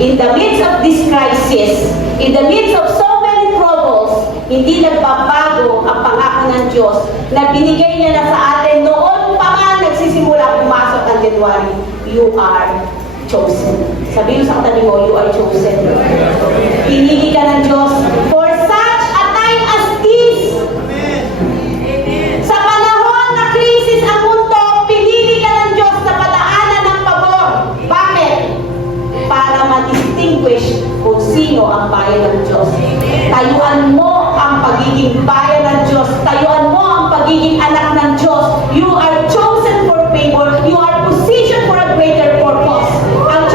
in the midst of this crisis, in the midst of so many troubles, hindi nagbabago ang pangako ng Diyos na binigay niya na sa atin noon pa man nagsisimula pumasok ang January. You are chosen. Sabi mo sa katabi mo, you are chosen. Pinili ka ng Diyos for such a time as this. Sa panahon na krisis ang mundo, pinili ka ng Diyos sa padaanan ng pabor. Bakit? Para ma-distinguish kung sino ang bayan ng Diyos. Tayuan mo ang pagiging bayan ng Diyos. Tayuan mo ang pagiging anak ng Diyos. You are chosen for favor. You are positioned for a greater purpose. Ang